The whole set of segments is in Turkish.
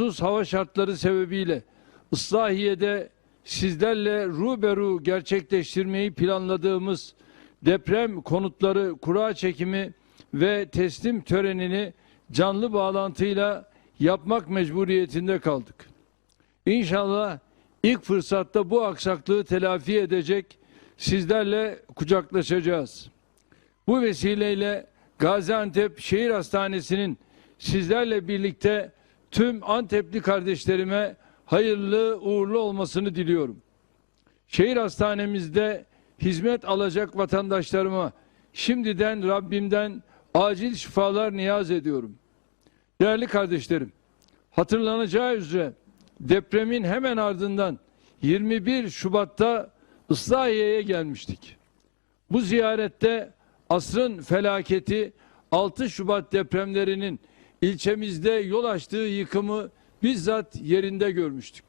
olumsuz hava şartları sebebiyle Islahiye'de sizlerle ruberu gerçekleştirmeyi planladığımız deprem konutları kura çekimi ve teslim törenini canlı bağlantıyla yapmak mecburiyetinde kaldık. İnşallah ilk fırsatta bu aksaklığı telafi edecek sizlerle kucaklaşacağız. Bu vesileyle Gaziantep Şehir Hastanesi'nin sizlerle birlikte tüm Antepli kardeşlerime hayırlı uğurlu olmasını diliyorum. Şehir hastanemizde hizmet alacak vatandaşlarıma şimdiden Rabbimden acil şifalar niyaz ediyorum. Değerli kardeşlerim, hatırlanacağı üzere depremin hemen ardından 21 Şubat'ta Islahiye'ye gelmiştik. Bu ziyarette asrın felaketi 6 Şubat depremlerinin ilçemizde yol açtığı yıkımı bizzat yerinde görmüştük.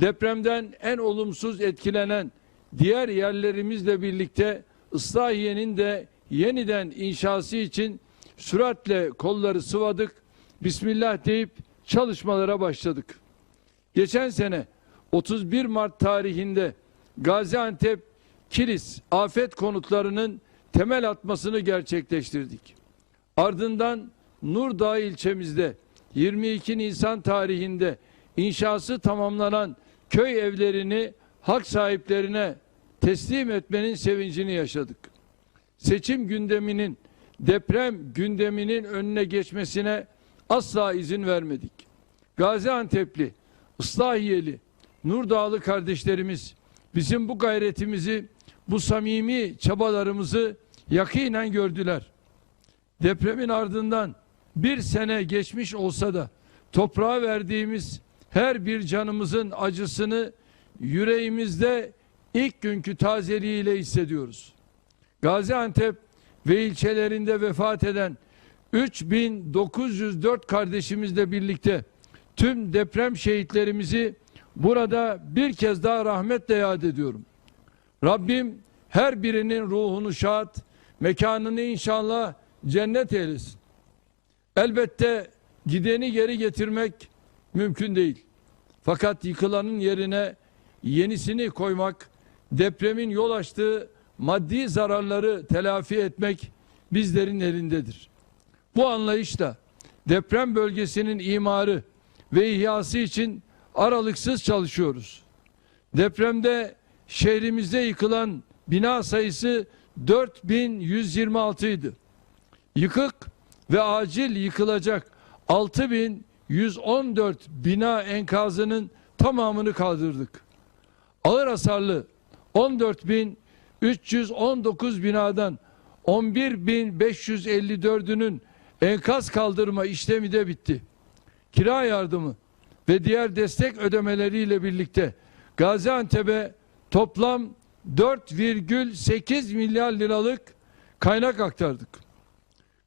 Depremden en olumsuz etkilenen diğer yerlerimizle birlikte Islahiye'nin de yeniden inşası için süratle kolları sıvadık. Bismillah deyip çalışmalara başladık. Geçen sene 31 Mart tarihinde Gaziantep Kilis afet konutlarının temel atmasını gerçekleştirdik. Ardından Nurdağ ilçemizde 22 Nisan tarihinde inşası tamamlanan köy evlerini hak sahiplerine teslim etmenin sevincini yaşadık. Seçim gündeminin deprem gündeminin önüne geçmesine asla izin vermedik. Gaziantep'li, Islahiyeli, Nurdağlı kardeşlerimiz bizim bu gayretimizi, bu samimi çabalarımızı yakinen gördüler. Depremin ardından bir sene geçmiş olsa da toprağa verdiğimiz her bir canımızın acısını yüreğimizde ilk günkü tazeliğiyle hissediyoruz. Gaziantep ve ilçelerinde vefat eden 3904 kardeşimizle birlikte tüm deprem şehitlerimizi burada bir kez daha rahmetle yad ediyorum. Rabbim her birinin ruhunu şad, mekanını inşallah cennet eylesin. Elbette gideni geri getirmek mümkün değil. Fakat yıkılanın yerine yenisini koymak, depremin yol açtığı maddi zararları telafi etmek bizlerin elindedir. Bu anlayışla deprem bölgesinin imarı ve ihyası için aralıksız çalışıyoruz. Depremde şehrimizde yıkılan bina sayısı 4126 idi. Yıkık ve acil yıkılacak 6114 bina enkazının tamamını kaldırdık. Ağır hasarlı 14319 binadan 11554'ünün enkaz kaldırma işlemi de bitti. Kira yardımı ve diğer destek ödemeleriyle birlikte Gaziantep'e toplam 4,8 milyar liralık kaynak aktardık.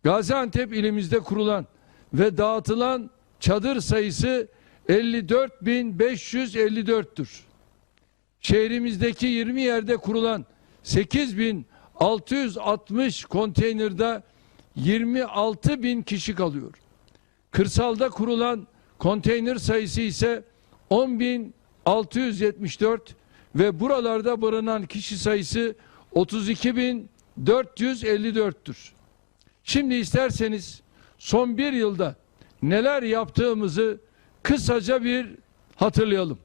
Gaziantep ilimizde kurulan ve dağıtılan çadır sayısı 54.554'tür. Şehrimizdeki 20 yerde kurulan 8660 konteynerde 26 bin kişi kalıyor. Kırsalda kurulan konteyner sayısı ise 10.674 ve buralarda barınan kişi sayısı 32.454'tür. Şimdi isterseniz son bir yılda neler yaptığımızı kısaca bir hatırlayalım.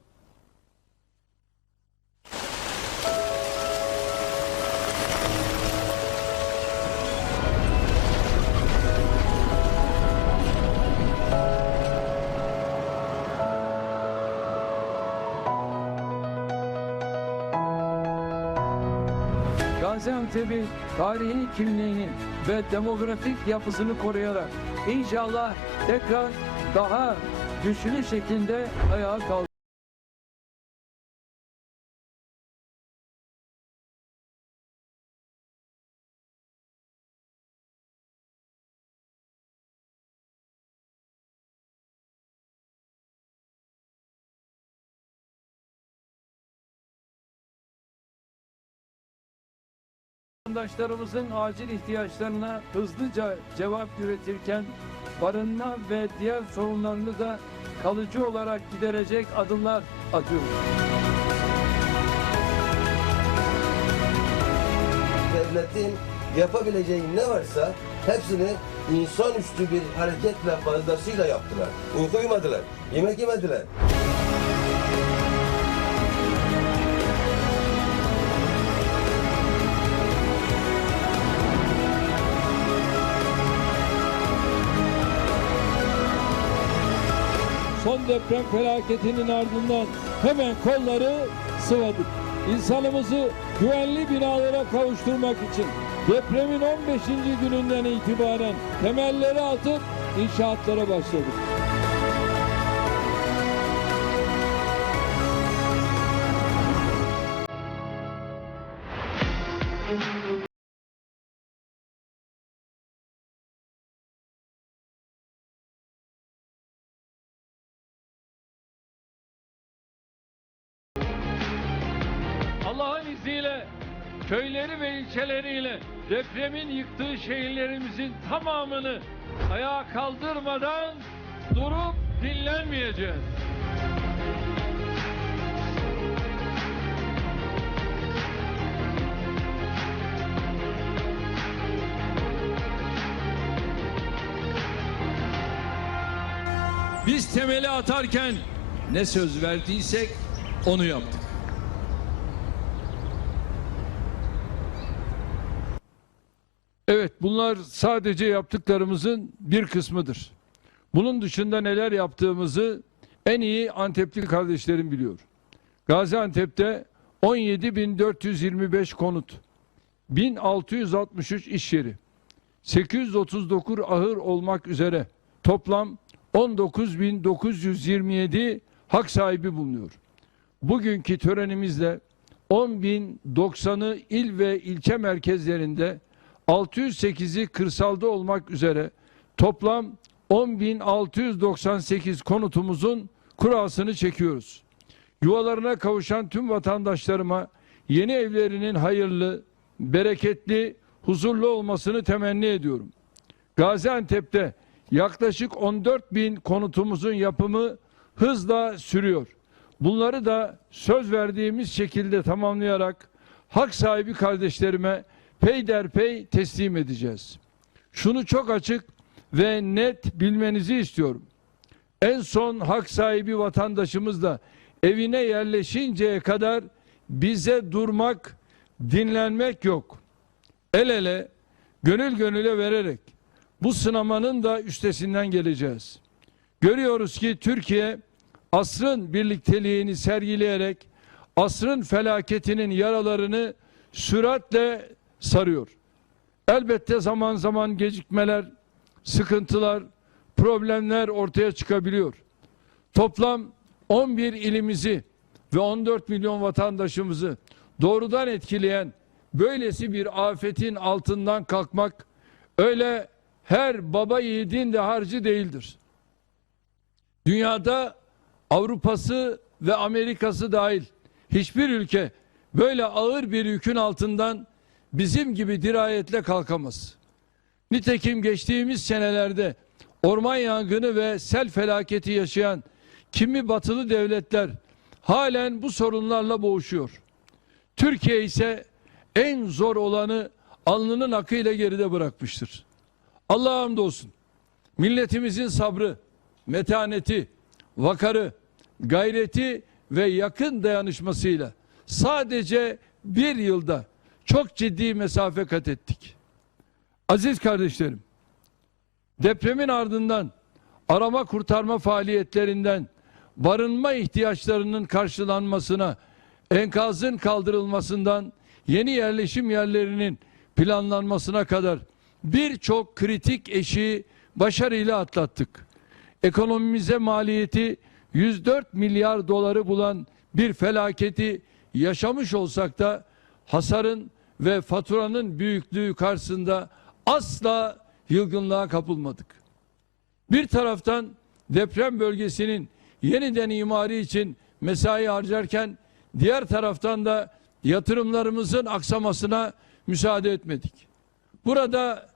Gaziantep'in tarihi kimliğini ve demografik yapısını koruyarak inşallah tekrar daha güçlü şekilde ayağa kalkacak. Vatandaşlarımızın acil ihtiyaçlarına hızlıca cevap üretirken barınma ve diğer sorunlarını da kalıcı olarak giderecek adımlar atıyoruz. devletin yapabileceği ne varsa hepsini insanüstü bir hareketle fazlasıyla yaptılar. Uyku uyumadılar, yemek yemediler. Deprem felaketinin ardından hemen kolları sıvadık. İnsanımızı güvenli binalara kavuşturmak için depremin 15. gününden itibaren temelleri atıp inşaatlara başladık. Allah'ın izniyle köyleri ve ilçeleriyle depremin yıktığı şehirlerimizin tamamını ayağa kaldırmadan durup dinlenmeyeceğiz. Biz temeli atarken ne söz verdiysek onu yaptık. Evet bunlar sadece yaptıklarımızın bir kısmıdır. Bunun dışında neler yaptığımızı en iyi Antepli kardeşlerim biliyor. Gaziantep'te 17.425 konut, 1663 iş yeri, 839 ahır olmak üzere toplam 19.927 hak sahibi bulunuyor. Bugünkü törenimizle 10.090'ı il ve ilçe merkezlerinde 608'i kırsalda olmak üzere toplam 10.698 konutumuzun kurasını çekiyoruz. Yuvalarına kavuşan tüm vatandaşlarıma yeni evlerinin hayırlı, bereketli, huzurlu olmasını temenni ediyorum. Gaziantep'te yaklaşık 14 bin konutumuzun yapımı hızla sürüyor. Bunları da söz verdiğimiz şekilde tamamlayarak hak sahibi kardeşlerime peyderpey teslim edeceğiz. Şunu çok açık ve net bilmenizi istiyorum. En son hak sahibi vatandaşımız da evine yerleşinceye kadar bize durmak, dinlenmek yok. El ele, gönül gönüle vererek bu sınamanın da üstesinden geleceğiz. Görüyoruz ki Türkiye asrın birlikteliğini sergileyerek asrın felaketinin yaralarını süratle sarıyor. Elbette zaman zaman gecikmeler, sıkıntılar, problemler ortaya çıkabiliyor. Toplam 11 ilimizi ve 14 milyon vatandaşımızı doğrudan etkileyen böylesi bir afetin altından kalkmak öyle her baba yiğidin de harcı değildir. Dünyada Avrupa'sı ve Amerika'sı dahil hiçbir ülke böyle ağır bir yükün altından bizim gibi dirayetle kalkamaz. Nitekim geçtiğimiz senelerde orman yangını ve sel felaketi yaşayan kimi batılı devletler halen bu sorunlarla boğuşuyor. Türkiye ise en zor olanı alnının akıyla geride bırakmıştır. Allah'a hamdolsun. Milletimizin sabrı, metaneti, vakarı, gayreti ve yakın dayanışmasıyla sadece bir yılda çok ciddi mesafe kat ettik. Aziz kardeşlerim, depremin ardından arama kurtarma faaliyetlerinden barınma ihtiyaçlarının karşılanmasına, enkazın kaldırılmasından yeni yerleşim yerlerinin planlanmasına kadar birçok kritik eşiği başarıyla atlattık. Ekonomimize maliyeti 104 milyar doları bulan bir felaketi yaşamış olsak da hasarın ve faturanın büyüklüğü karşısında asla yılgınlığa kapılmadık. Bir taraftan deprem bölgesinin yeniden imarı için mesai harcarken diğer taraftan da yatırımlarımızın aksamasına müsaade etmedik. Burada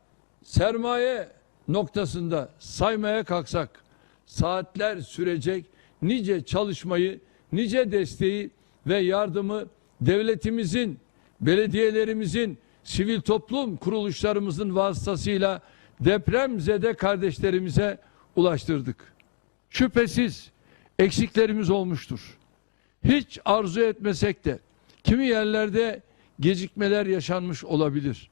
sermaye noktasında saymaya kalksak saatler sürecek nice çalışmayı, nice desteği ve yardımı devletimizin, belediyelerimizin, sivil toplum kuruluşlarımızın vasıtasıyla depremzede kardeşlerimize ulaştırdık. Şüphesiz eksiklerimiz olmuştur. Hiç arzu etmesek de kimi yerlerde gecikmeler yaşanmış olabilir.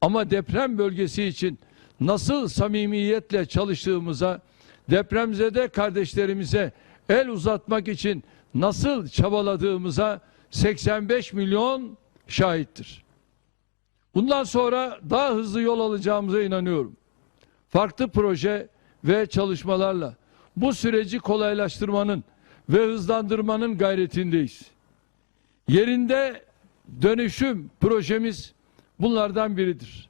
Ama deprem bölgesi için nasıl samimiyetle çalıştığımıza, depremzede kardeşlerimize el uzatmak için nasıl çabaladığımıza 85 milyon şahittir. Bundan sonra daha hızlı yol alacağımıza inanıyorum. Farklı proje ve çalışmalarla bu süreci kolaylaştırmanın ve hızlandırmanın gayretindeyiz. Yerinde dönüşüm projemiz bunlardan biridir.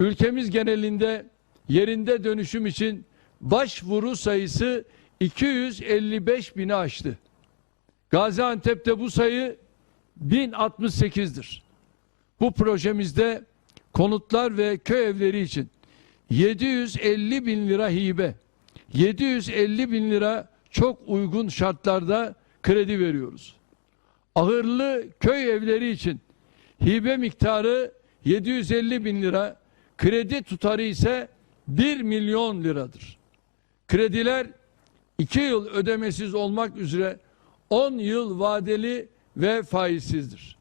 Ülkemiz genelinde yerinde dönüşüm için başvuru sayısı 255 bini aştı. Gaziantep'te bu sayı 1068'dir. Bu projemizde konutlar ve köy evleri için 750 bin lira hibe, 750 bin lira çok uygun şartlarda kredi veriyoruz. Ahırlı köy evleri için hibe miktarı 750 bin lira, kredi tutarı ise 1 milyon liradır. Krediler 2 yıl ödemesiz olmak üzere 10 yıl vadeli ve faizsizdir.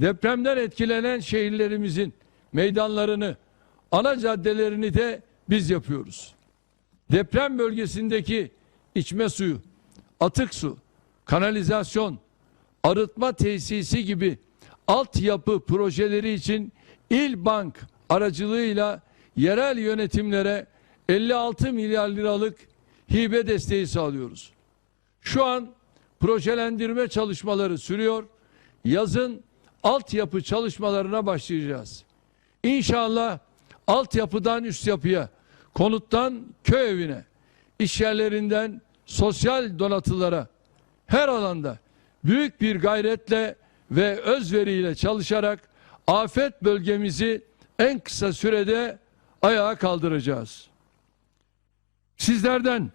Depremden etkilenen şehirlerimizin meydanlarını, ana caddelerini de biz yapıyoruz. Deprem bölgesindeki içme suyu, atık su, kanalizasyon, arıtma tesisi gibi altyapı projeleri için İl Bank aracılığıyla yerel yönetimlere 56 milyar liralık hibe desteği sağlıyoruz. Şu an projelendirme çalışmaları sürüyor. Yazın altyapı çalışmalarına başlayacağız. İnşallah altyapıdan üst yapıya, konuttan köy evine, iş yerlerinden sosyal donatılara her alanda büyük bir gayretle ve özveriyle çalışarak afet bölgemizi en kısa sürede ayağa kaldıracağız. Sizlerden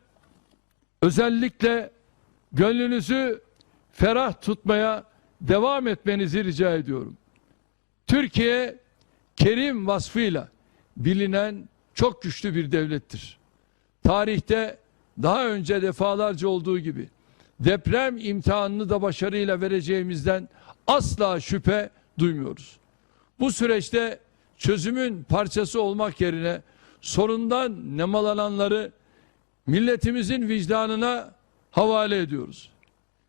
özellikle gönlünüzü ferah tutmaya devam etmenizi rica ediyorum. Türkiye Kerim vasfıyla bilinen çok güçlü bir devlettir. Tarihte daha önce defalarca olduğu gibi deprem imtihanını da başarıyla vereceğimizden asla şüphe duymuyoruz. Bu süreçte çözümün parçası olmak yerine sorundan nemalananları milletimizin vicdanına havale ediyoruz.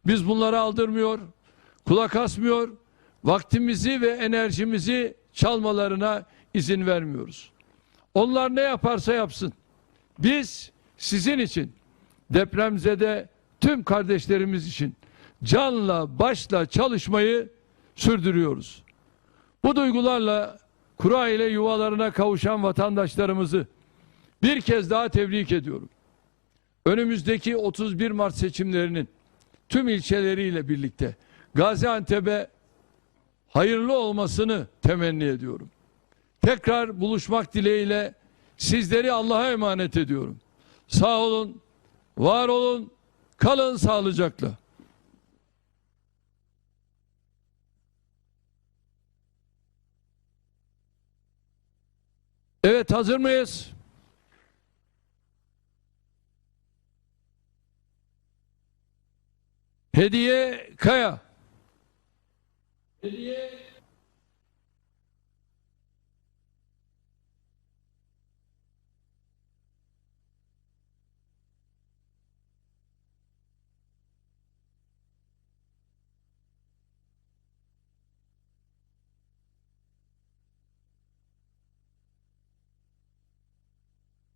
Biz bunları aldırmıyor, kulak asmıyor, vaktimizi ve enerjimizi çalmalarına izin vermiyoruz. Onlar ne yaparsa yapsın. Biz sizin için depremzede tüm kardeşlerimiz için canla başla çalışmayı sürdürüyoruz. Bu duygularla kura ile yuvalarına kavuşan vatandaşlarımızı bir kez daha tebrik ediyorum. Önümüzdeki 31 Mart seçimlerinin tüm ilçeleriyle birlikte Gaziantep'e hayırlı olmasını temenni ediyorum. Tekrar buluşmak dileğiyle sizleri Allah'a emanet ediyorum. Sağ olun, var olun, kalın sağlıcakla. Evet hazır mıyız? Hediye Kaya. Hediye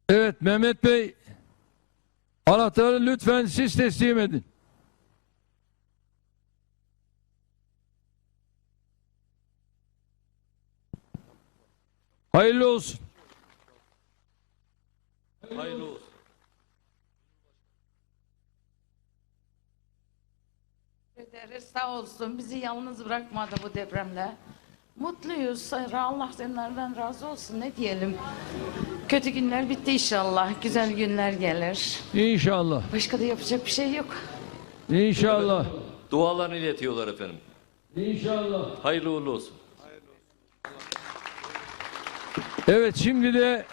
Evet Mehmet Bey anahtarı lütfen siz teslim edin. Hayırlı olsun. Hayırlı olsun. ederiz. Sağ olsun. Bizi yalnız bırakmadı bu depremle. Mutluyuz. Allah senden razı olsun. Ne diyelim? Kötü günler bitti inşallah. Güzel günler gelir. İnşallah. Başka da yapacak bir şey yok. İnşallah. Dualarını iletiyorlar efendim. İnşallah. Hayırlı uğurlu olsun. Evet şimdi de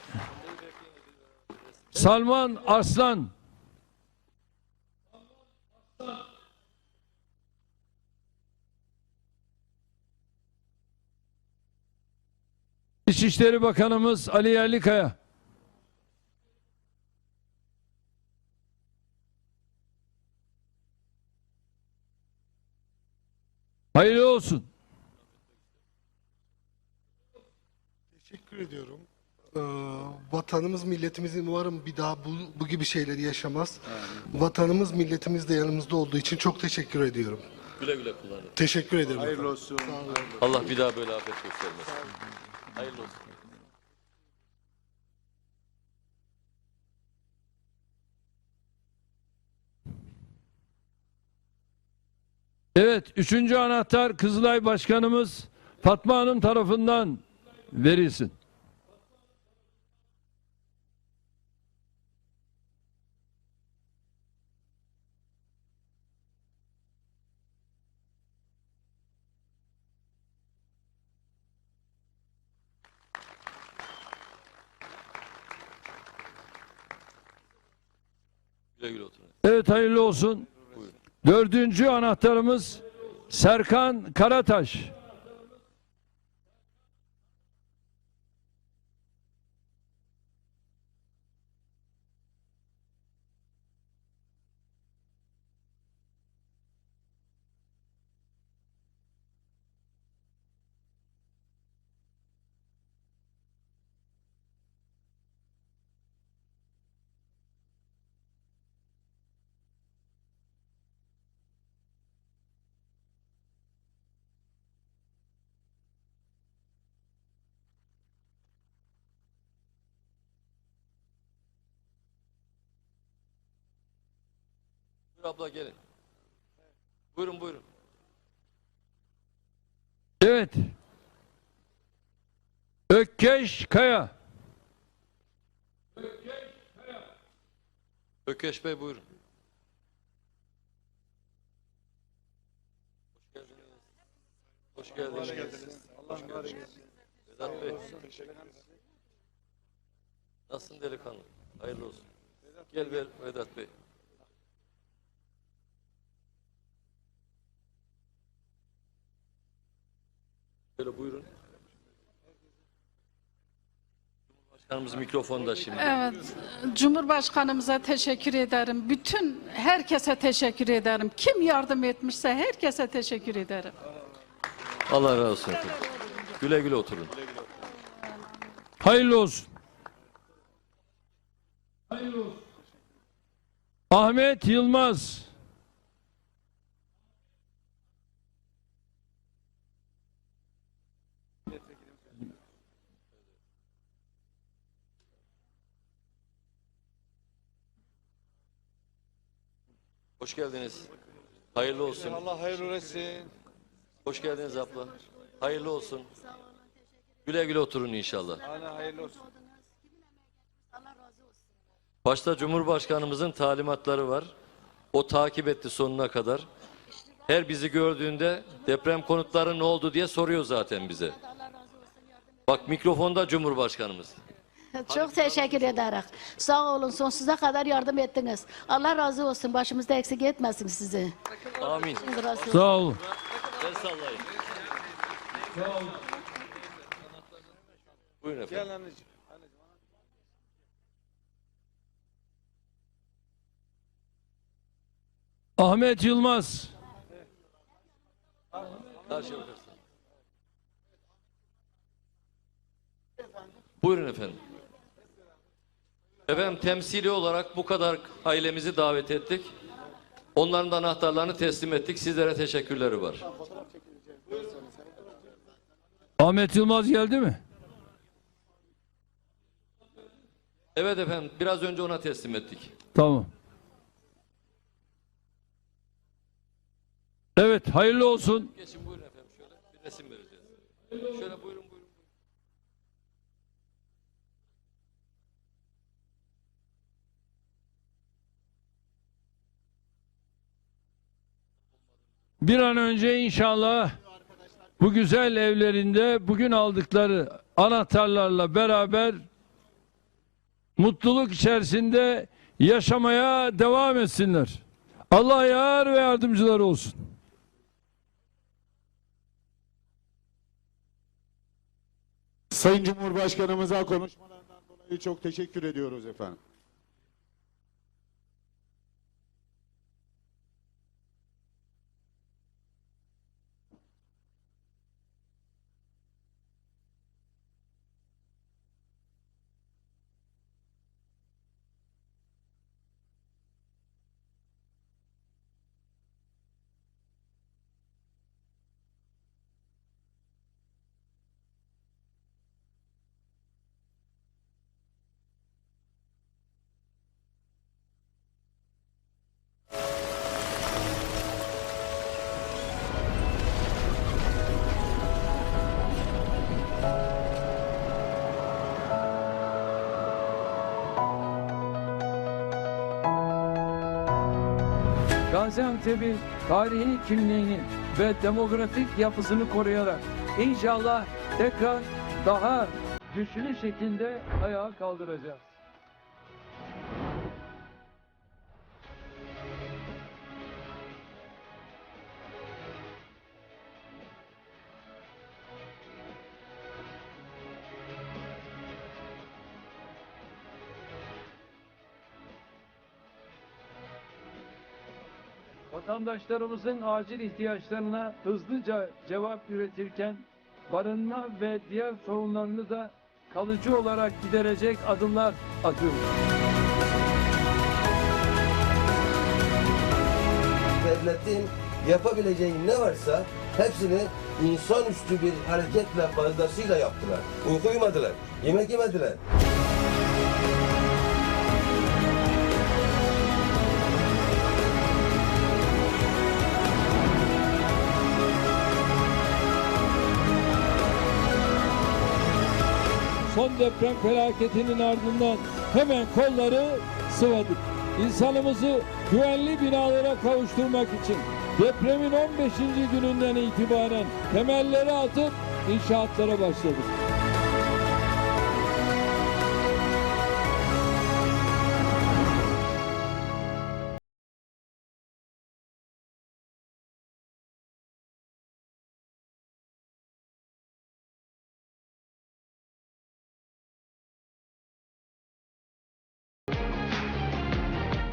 Salman Arslan. İçişleri Bakanımız Ali Yerlikaya. Hayırlı olsun. Teşekkür ediyorum. Ee, vatanımız, milletimizin umarım bir daha bu, bu gibi şeyleri yaşamaz. Vatanımız, milletimiz de yanımızda olduğu için çok teşekkür ediyorum. Güle güle kullanın. Teşekkür ederim. Hayırlı olsun. Allah bir daha böyle afet göstermesin. Hayırlı olsun. Evet, üçüncü anahtar Kızılay Başkanımız Fatma Hanım tarafından verilsin. Güle oturun. Evet, hayırlı olsun. Dördüncü anahtarımız Serkan Karataş. Buyur abla gelin. Buyurun buyurun. Evet. Ökkeş Kaya. Ökeş Bey buyurun. Hoş geldiniz. Hoş geldiniz. Hoş geldiniz. Vedat Bey. Nasılsın delikanlı? Hayırlı olsun. Gel ver Vedat Bey. Böyle buyurun. Başkanımız mikrofonda şimdi. Evet, Cumhurbaşkanımıza teşekkür ederim. Bütün herkese teşekkür ederim. Kim yardım etmişse herkese teşekkür ederim. Allah razı olsun. Güle güle oturun. Hayırlı olsun. Hayırlı olsun. Ahmet Yılmaz. Hoş geldiniz. Hayırlı olsun. Allah hayırlı etsin. Hoş geldiniz abla. Hayırlı olsun. Güle güle oturun inşallah. Allah hayırlı olsun. Başta Cumhurbaşkanımızın talimatları var. O takip etti sonuna kadar. Her bizi gördüğünde deprem konutları ne oldu diye soruyor zaten bize. Bak mikrofonda Cumhurbaşkanımız. Çok teşekkür ederiz. Sağ olun sonsuza kadar yardım ettiniz. Allah razı olsun. Başımızda eksik etmesin sizi. Amin. Sağ olun. El sallayın. Buyurun efendim. Gel anneciğim. Ahmet Yılmaz. Bakarsın. Buyurun efendim. Efendim temsili olarak bu kadar ailemizi davet ettik. Onların da anahtarlarını teslim ettik. Sizlere teşekkürleri var. Ahmet Yılmaz geldi mi? Evet efendim biraz önce ona teslim ettik. Tamam. Evet, hayırlı olsun. Geçin buyurun efendim şöyle bir resim vereceğiz. Şöyle buyurun. Bir an önce inşallah bu güzel evlerinde bugün aldıkları anahtarlarla beraber mutluluk içerisinde yaşamaya devam etsinler. Allah yar ve yardımcıları olsun. Sayın Cumhurbaşkanımıza konuşmalarından dolayı çok teşekkür ediyoruz efendim. Gaziantep'in tarihi kimliğini ve demografik yapısını koruyarak inşallah tekrar daha güçlü şekilde ayağa kaldıracağız. Vatandaşlarımızın acil ihtiyaçlarına hızlıca cevap üretirken barınma ve diğer sorunlarını da kalıcı olarak giderecek adımlar atıyoruz. Devletin yapabileceği ne varsa hepsini insanüstü bir hareketle fazlasıyla yaptılar. Uyku uyumadılar, yemek yemediler. Son deprem felaketinin ardından hemen kolları sıvadık. İnsanımızı güvenli binalara kavuşturmak için depremin 15. gününden itibaren temelleri atıp inşaatlara başladık.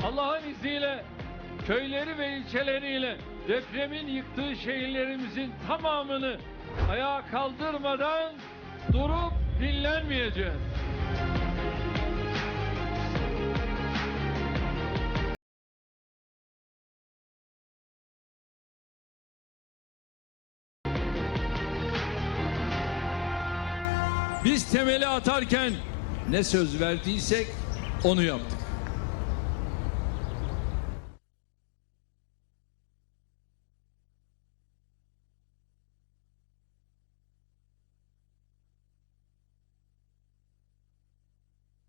Allah'ın izniyle köyleri ve ilçeleriyle depremin yıktığı şehirlerimizin tamamını ayağa kaldırmadan durup dinlenmeyeceğiz. Biz temeli atarken ne söz verdiysek onu yaptık.